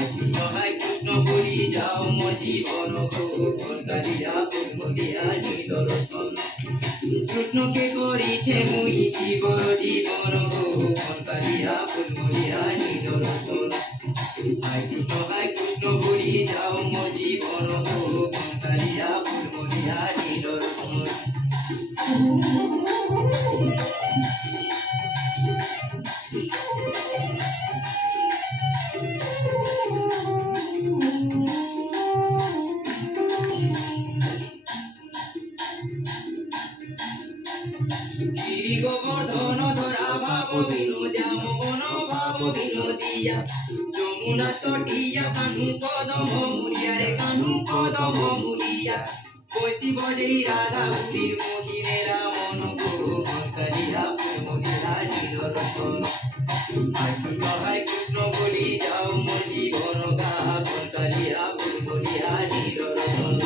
high Krishna বলি যাও মোর জীবন কালিয়া ফুলমলিয়া নীলরতন কৃষ্ণকে করিছে মুই জীবন জীবন কালিয়া ফুলমলিয়া নীলরতন হাই কৃষ্ণ বলি যাও মোর জীবন কালিয়া ফুলমলিয়া নীলরতন গিরি গোবর্ধন ধরা ভাব বিনোদিয়া মোহন ভাব বিনোদিয়া যমুনা তটিয়া কানু কদম মুড়িয়া রে কানু কদম মুড়িয়া বৈশি বজেই রাধা উঠির মোহিনেরা মন কালিয়া ফুলমলিয়া নীলরতন হাই কৃষ্ণ বলি যাও মোর জীবন গা কালিয়া ফুলমলিয়া নীলরতন